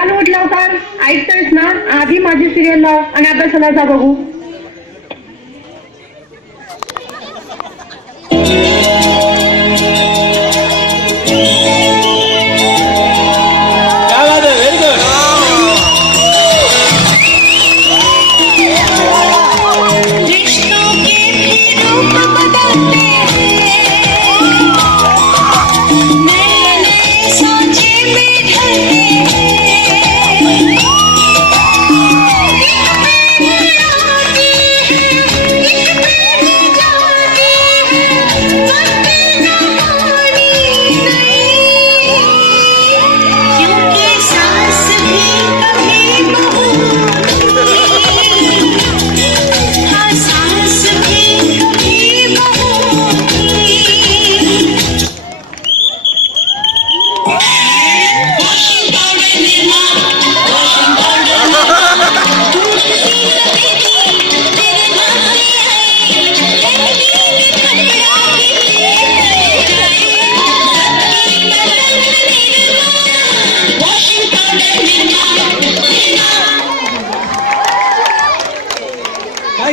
लाल उठ लवकर. ऐकतोयस ना? आधी माझी सिरियल लाव आणि अभ्यासाला जा बघू.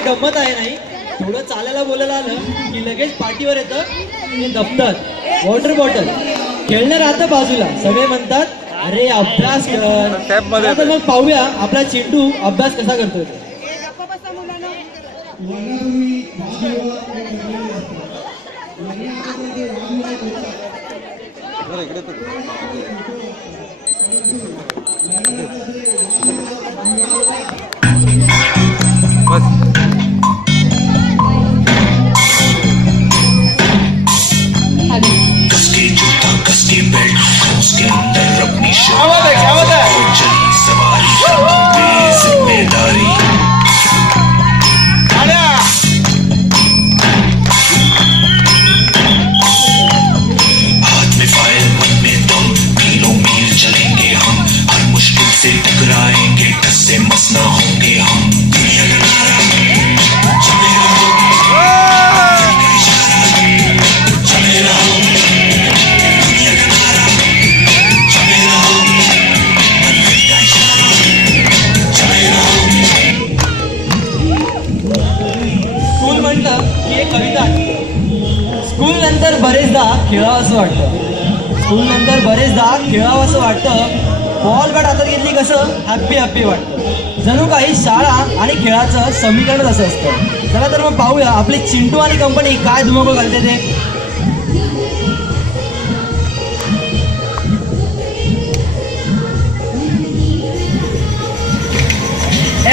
गंमत आहे नाही. थोडं चालायला बोलायला आलं की लगेच पाठीवर येतं दप्तर, वॉटर बॉटल, खेळणं राहतं बाजूला. सगळे म्हणतात अरे अभ्यास कर. तर मग पाहूया आपला चिंटू अभ्यास कसा करतोय. खेळावंसं वाटतं. स्कूल नंतर बरेचदा खेळावंसं वाटतं. बॉल बॅट हातात घेतली कसं हॅप्पी वाटतं. जणू काही शाळा आणि खेळाचं समीकरणच असं असतं. चला तर मग पाहूया आपली चिंटू आणि कंपनी काय धुमाकूळ घालते ते.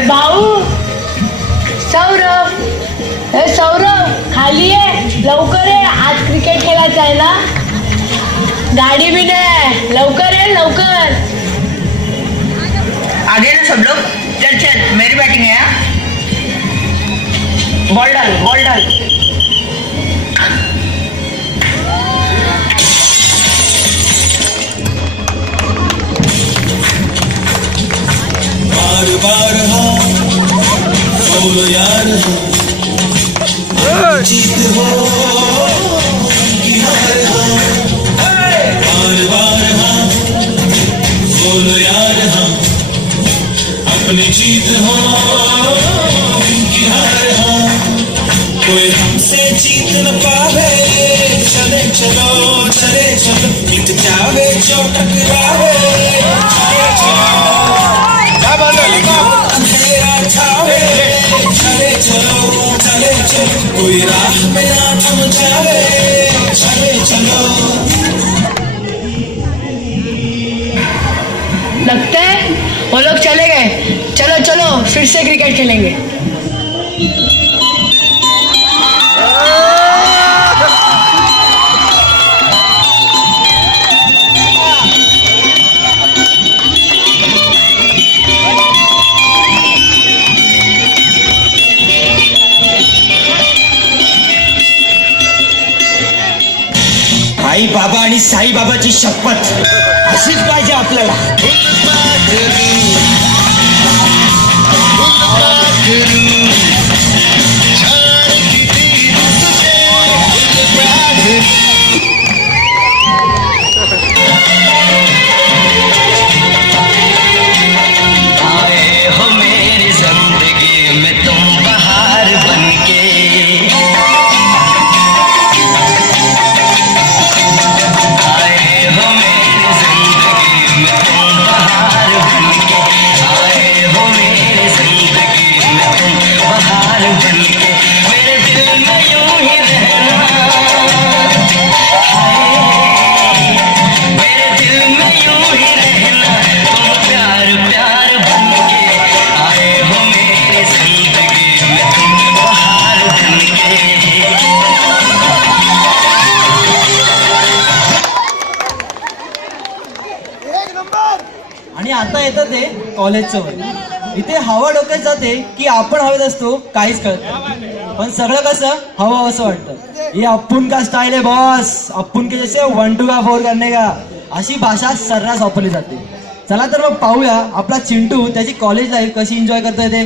भाऊ सौरभ, सौरभ खाली आहे, लवकर आहे. आज क्रिकेट खेळायचं आहे ना. गाडी भी दे, लवकर आहे लवकर. आगे ना सब लोग. चल चल मेरी बैटिंग है. बॉल डाल बॉल डाल. बार बार बोलो यार जीत हो कि हार हो. बार बार बोलो यार अपनी जीत हो कि हार हो. कोई हमसे जीत न पावे. चले चलो चले चलो मिट जावे जो टकरावे. चले चलो अंधेरा छावे. चले चलो चले चलो कोई राह में ना थम जावे. चले चलो. लगता है वो लोग चले गए. चलो चलो फिर से क्रिकेट खेलेंगे. आई बाबा आणि साई बाबाची शपथ अशीच पाहिजे आपल्याला. आणि आता येतं ते कॉलेजचं वय. इथे हवा डोक्यात जाते की आपण हवेत असतो, काहीच कळत नाही. पण सगळं कसं हवं असं वाटतं. ये अप्पून का स्टाईल आहे बॉस, अप्पून के जैसे 1 2 का 4 करने का, अशी भाषा सर्रास वापरली जाते. चला तर मग पाहूया आपला चिंटू त्याची कॉलेज लाईफ कशी एन्जॉय करतोय ते.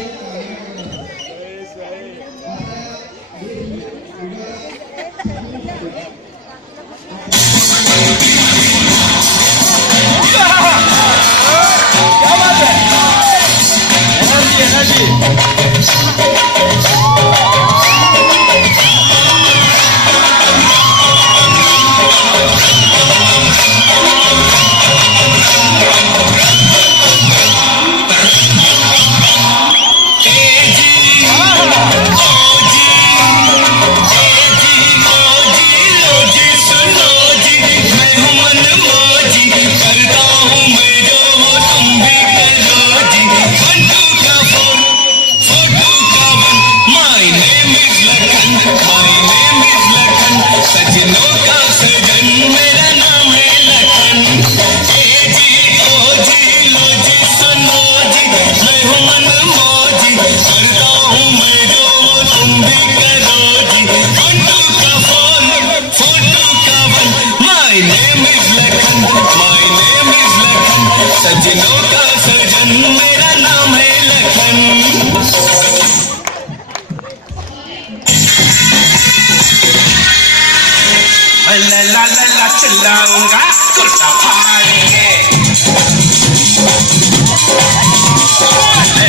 चिल्लाऊंगा कुर्ता फाड़ के,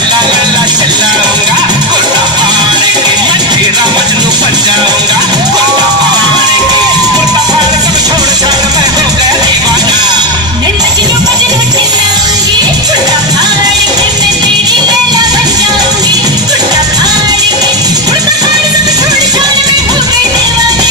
ला ला ला चिल्लाऊंगा कुर्ता फाड़ के, तेरा मजनू बन जाऊंगा कुर्ता फाड़ के, कुर्ता फाड़ सब छोड़ छाड़ मैं हो गया दीवाना. मैं मजनू मजनू चिल्लाऊंगी कुर्ता फाड़ के, मैं तेरी लैला बन जाऊंगी कुर्ता फाड़ के, कुर्ता फाड़ सब छोड़ छाड़ मैं हो गई दीवानी.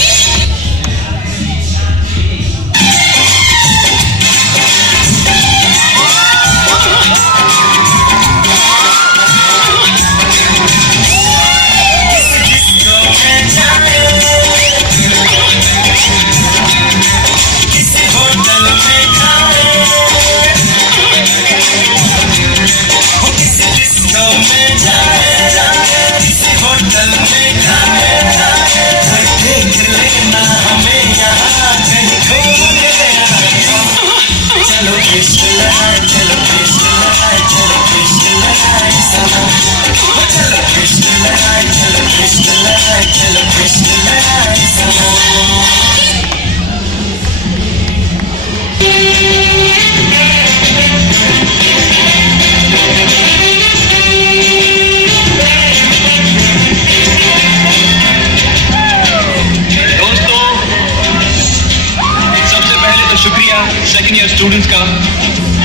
सेकेंड ईयर स्टूडेंट्स का,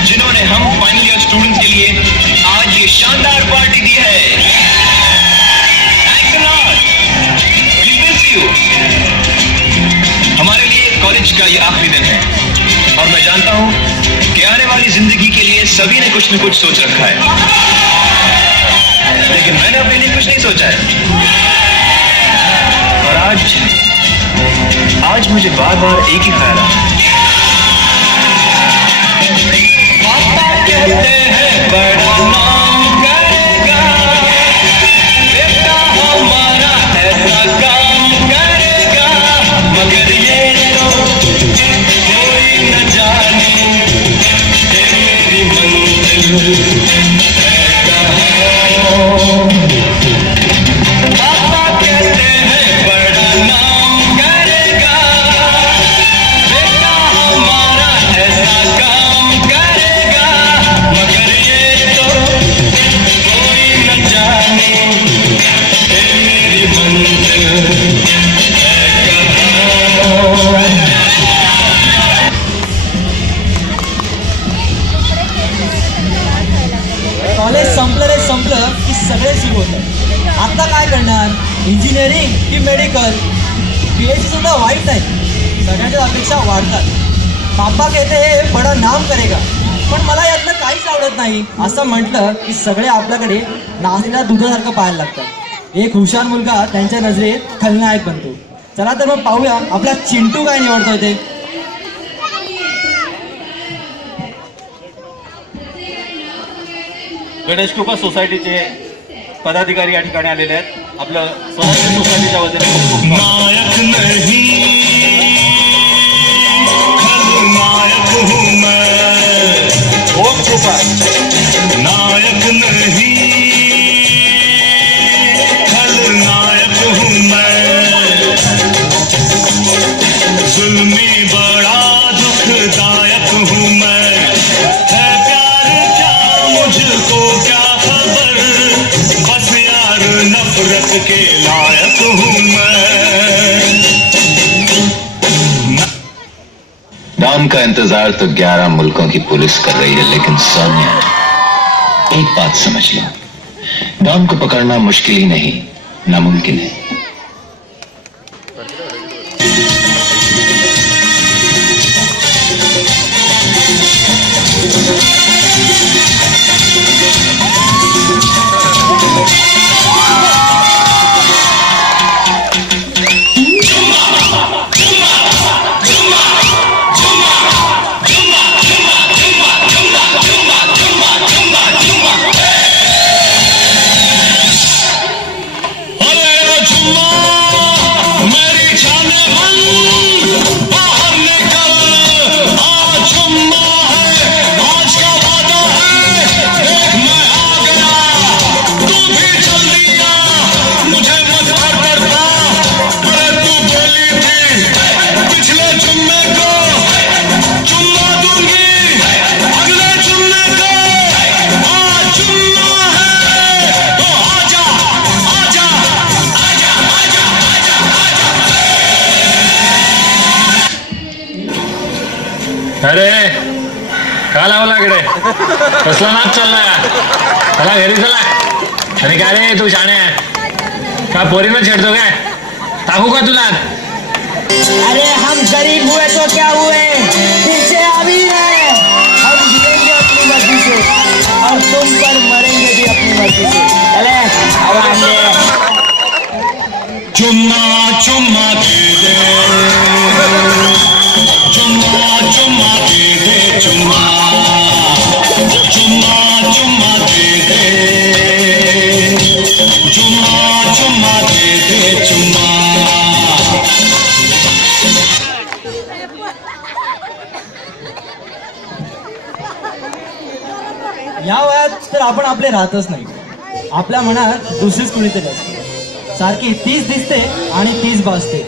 जिन्होंने हम फाइनल ईयर स्टूडेंट्स के लिए आज ये शानदार पार्टी दी है. Thanks a lot. We miss you. हमारे लिए कॉलेज का ये आखिरी दिन है और मैं जानता हूं कि आने वाली जिंदगी के लिए सभी ने कुछ न कुछ सोच रखा है, लेकिन मैंने अपने लिए कुछ नहीं सोचा है. और आज मुझे बार बार एक ही ख्याल आता है. पापा कहते हैं बड़ा नाम करेगा, बेटा हमारा ऐसा काम करेगा, मगर ये तो कोई न जाने कि मेरी मंजिल है कहाँ. पापा कहते हैं बड़ा नाम करेगा, बेटा हमारा ऐसा काम करेगा, मगर ये तो कोई न जाने कि मेरी मंजिल है कहाँ. कॉलेज संपलं रे संपलं की सगळे सुरू होतं. आता काय करणार, इंजिनिअरिंग की मेडिकल, PhD सुद्धा वाईट नाही, सगळ्यांच्या अपेक्षा वाढतात. पापा कहते हे बडा नाम करेगा, पण मला यातलं काहीच आवडत नाही असं म्हटलं की सगळे आपल्याकडे नाचलेल्या दुधासारखं पाहायला लागतात. एक हुशार मुलगा त्यांच्या नजरेत खलनायक बनतो. चला तर मग पाहूया आपला चिंटू काय निवडतोय ते. गणेश कृपा सोसायटीचे पदाधिकारी या ठिकाणी आलेले आहेत. आपलं स्वराज्य सोसायटीच्या वतीने खूप खूप नायक नहीं खलनायक हूँ मैं. ओम कृपा. नायक नहीं खलनायक हूँ मैं. जुल्मी बड़ा दुखदायक हूँ मैं. है प्यार क्या मुझको क्या खबर, बस यार नफरत के लायक हूँ मैं. डॉन का इंतजार तो 11 मुल्कों की पुलिस कर रही है, लेकिन सोनिया एक बात समझ लो, डॉन को पकड़ना मुश्किल ही नहीं, नामुमकिन है. अरे का लावला इकडे, कसला नाच चाललाय, चला घरी चला. अरे काय रे तू शाणे का पोरीनं छेडतो काय, टाकू का तुला. अरे हम गरीब हुए तो क्या हुए, पीछे अभी है. हम जिएंगे अपनी मर्जी से और तुम पर मरेंगे भी अपनी मर्जी से. चले अब आगे. चुम्मा चुम्मा दे दे, चुम्मा चुम्मा दे दे, चुम्मा चुम्मा चुम्मा दे दे, चुम्मा चुम्मा दे दे, चुम्मा. या वयात तर आपण आपले राहतच नाही. आपल्या मनात दुसरीच कुणीतरी असते. सारखी तीच दिसते आणि तीच भासते.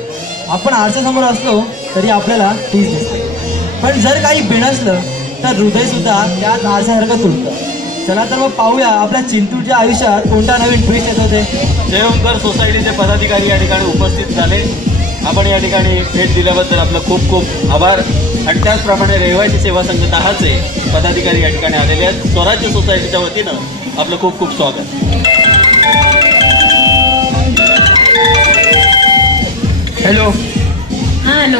आपण आरशासमोर असलो तरी आपल्याला तीच दिसते. पण जर काही बिनसलं तर हृदय सुद्धा त्यात आरशासारखं तुटतं. चला तर मग पाहूया आपल्या चिंटूच्या आयुष्यात कोणता नवीन ट्विस्ट येतो ते. जयवंकर सोसायटीचे पदाधिकारी या ठिकाणी उपस्थित झाले. आपण या ठिकाणी भेट दिल्याबद्दल आपलं खूप खूप आभार. आणि त्याचप्रमाणे रहिवासी सेवा संघ 10चे पदाधिकारी या ठिकाणी आलेले आहेत. स्वराज्य सोसायटीच्या वतीनं आपलं खूप खूप स्वागत. हॅलो. हा हॅलो.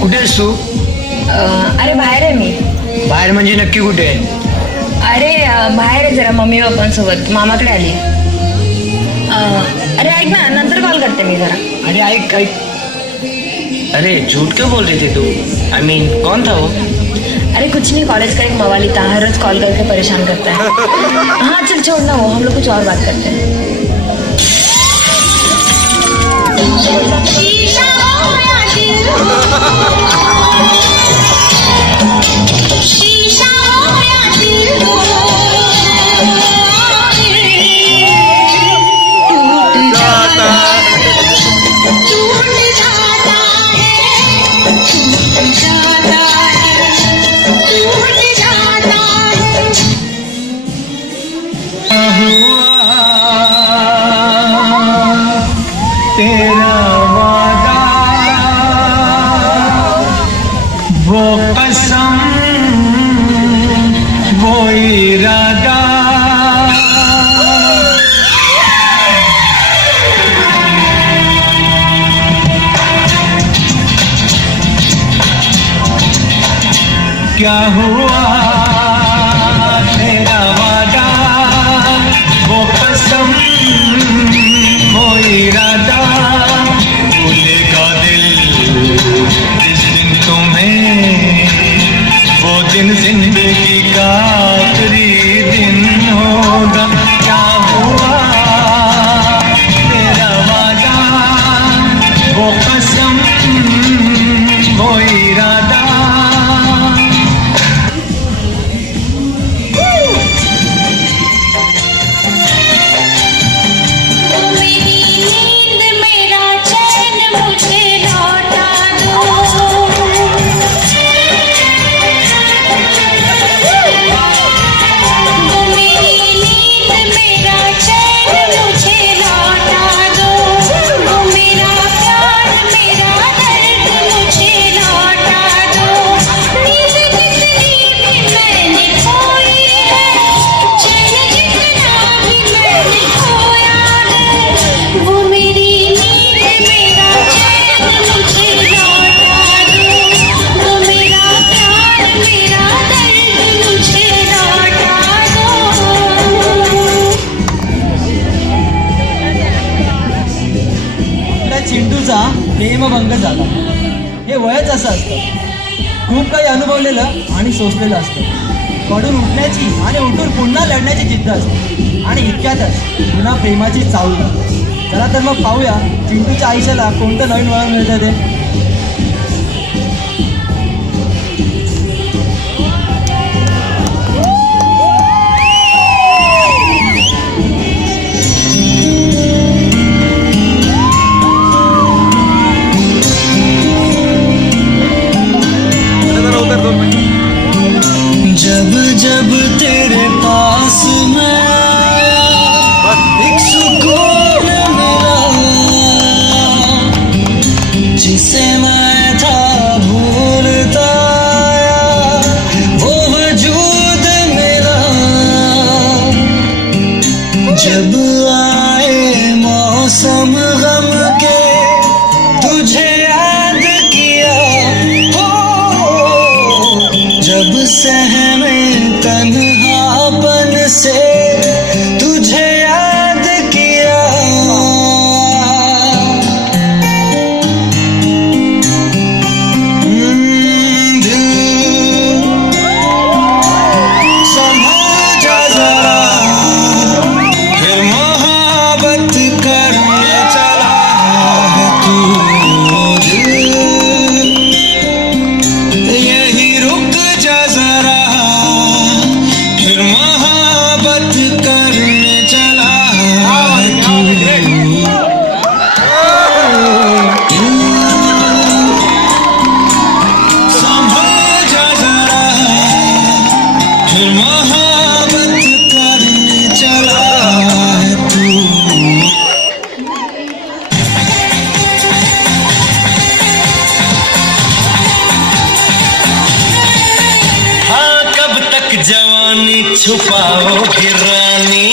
कुठे आहेस तू. अरे बाहेर आहे मी. बाहेर म्हणजे नक्की कुठे आहे. अरे बाहेर आहे जरा मम्मी पप्पांसोबत, मामाकडे आली. अरे ऐक ना, नंतर कॉल करते मी जरा. अरे ऐक ऐक. अरे झूठ क्यों बोल रही थी तू. आई मीन कौन था वो. अरे कुछ नहीं, कॉलेज का एक मवाली था, हर रोज कॉल करके परेशान करता है. हाँ चल छोड़ ना वो, हम लोग कुछ और बात करते हैं. तेरा वादा वो कसम वो इरादा क्या हुआ तेरा वादा वो कसम वो इरादा भूलेगा दिल जिस दिन तुम्हें वो दिन जिंदगी का आखिरी दिन हो पायभंग झाला. हे वयच असं असतं, खूप काही अनुभवलेलं आणि सोसलेलं असतं. पडून उठण्याची आणि उठून पुन्हा लढण्याची जिद्द असते आणि इतक्यातच पुन्हा प्रेमाची चाहूल लागते. चला तर मग पाहूया चिंटूच्या आयुष्याला कोणतं नवीन वळण मिळतं ते. जब जब तेरे पास मैं एक सुकून मिला, जिसे मैं था भूलता वो वजूद मेरा. जब आए मौसम गम के तुझे याद किया, जब सहमे तन्हापन से तुझे याद किया. दिल संभल जा जरा, फिर मोहब्बत करने चला है तू. यही रुक जा जरा, फिर मोहब्बत करने चला है तू. संभल जा जरा, फिर मोहब्बत करने चला है तू. हाँ, कब तक जवानी छुपाओगी रानी,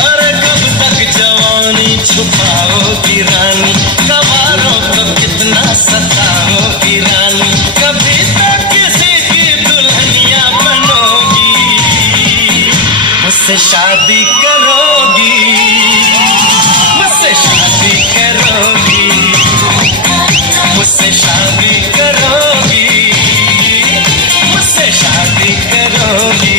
अरे कब तक जवानी छुपाओगी रानी. कबारों को कितना सताओगी रानी, कभी तो किसी की दुल्हनिया बनोगी, मुझसे शादी करोगी, मुझसे शादी करोगी, मुझसे शादी करोगी, मुझसे शादी करोगी.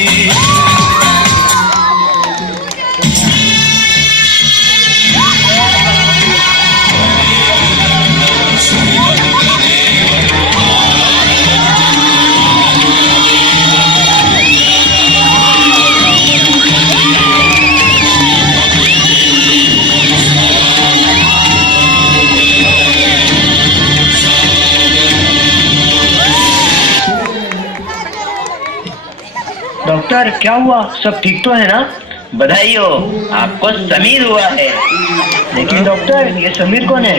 डॉक्टर क्या हुआ, सब ठीक तो है ना? बधाई हो, आपको समीर हुआ है. लेकिन डॉक्टर ये समीर कौन है?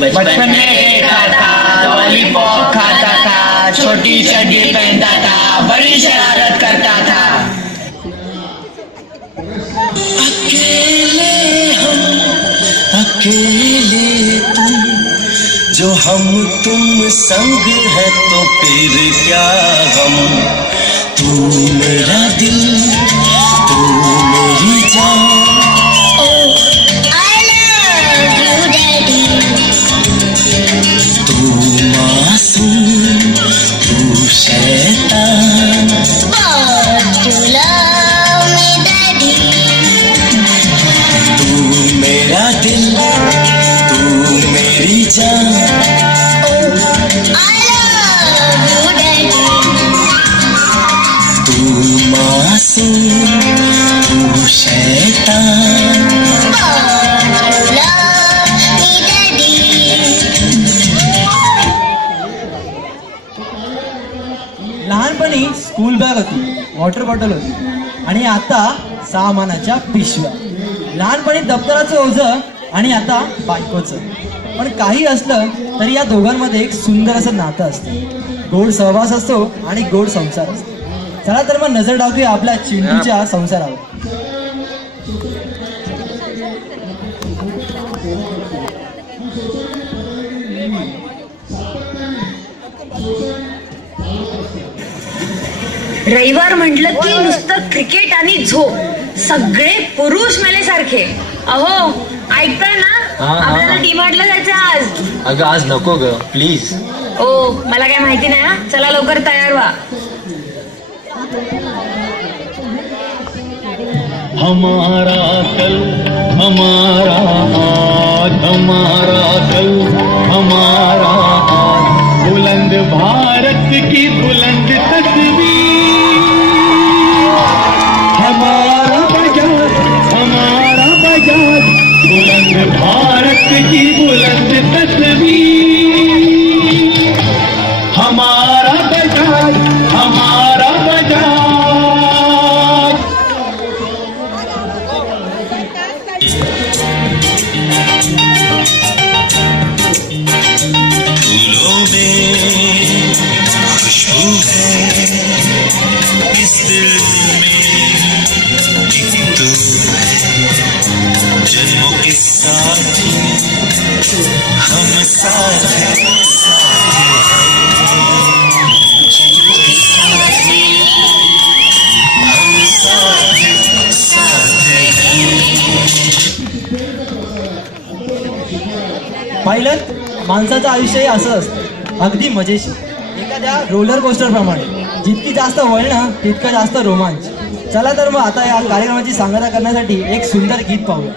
बचपन में देखा था, लॉलीपॉप खाता था, छोटी चड्डी पहनता था, बड़ी शरारत करता था. अकेले हम, अकेले तुम, जो हम तुम संग है तो फिर क्या गम. तू मेरा दिल, तू मेरी जान. तू मासूम, तू शैतान. तू मेरा दिल, तू मेरी जान. तू मासूम, तू शैतान. लहानपणी स्कूल बॅग होती, वॉटर बॉटल होती आणि आता सामानाच्या पिशव्या. लहानपणी दप्तराचं ओझं आणि आता बायकोचं. पण काही असलं तरी या दोघांमध्ये एक सुंदर असं नातं असतं, गोड सहवास असतो आणि गोड संसार असतो. चला तर मग नजर टाकूया आपल्या चिंटूच्या संसारावर. रविवार म्हटलं की नुसतं क्रिकेट आणि झोप. सगळे पुरुष मेल्यासारखे. अहो ऐकताय ना, आपल्याला डीमार्टला जायचं आज. अगं आज नको ग प्लीज. ओ मला काय माहिती नाही ना, चला लवकर तयार व्हा. हमारा कल हमारा आज, हमारा कल हमारा आज, बुलंद भारत की बुलंद तस्वीर. हमारा बजाज बुलंद भारत की बुलंद तस्वीर. हमारा बजाज हमारा बजाज. फूलों में खुशबू है, इस दिल में एक तू है, जन्मों के साथ हम साथ हैं, हम साथ पाहिलं, माणसाचं आयुष्य हे असं असतं, अगदी मजेशीर, एखाद्या रोलर कोस्टर प्रमाणे. जितकी जास्त वळणं तितकं जास्त रोमांच. चला तर मग आता या कार्यक्रमाची सांगता करण्यासाठी एक सुंदर गीत पाहूया.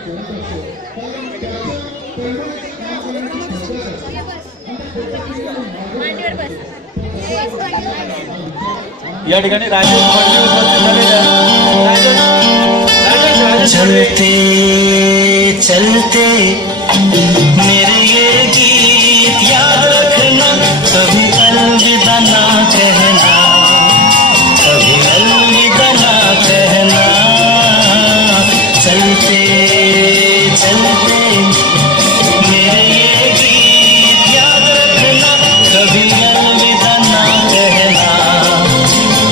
या ठिकाणी राजेश फडणवीस उपस्थित झालेले आहेत. चलते चलते मेरे ये गीत याद रखना, कभी अलविदा ना कहना, कभी अलविदा ना कहना. चलते चलते मेरे ये गीत याद रखना, कभी अलविदा ना कहना,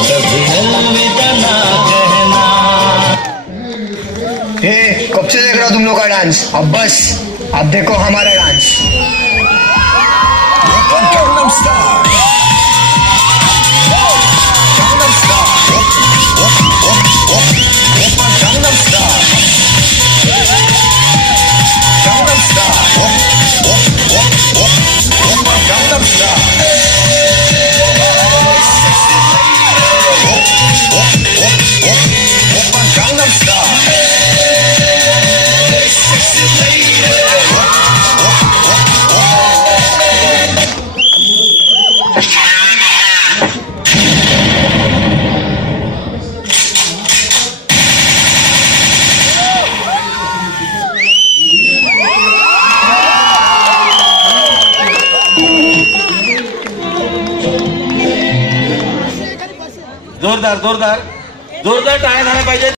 कभी अलविदा ना कहना. कब से देख रहा तुम लोग का डांस? अब बस, अब देखो हमारा डांस. जोरदार जोरदार जोरदार टाळ्या झाल्या पाहिजेत.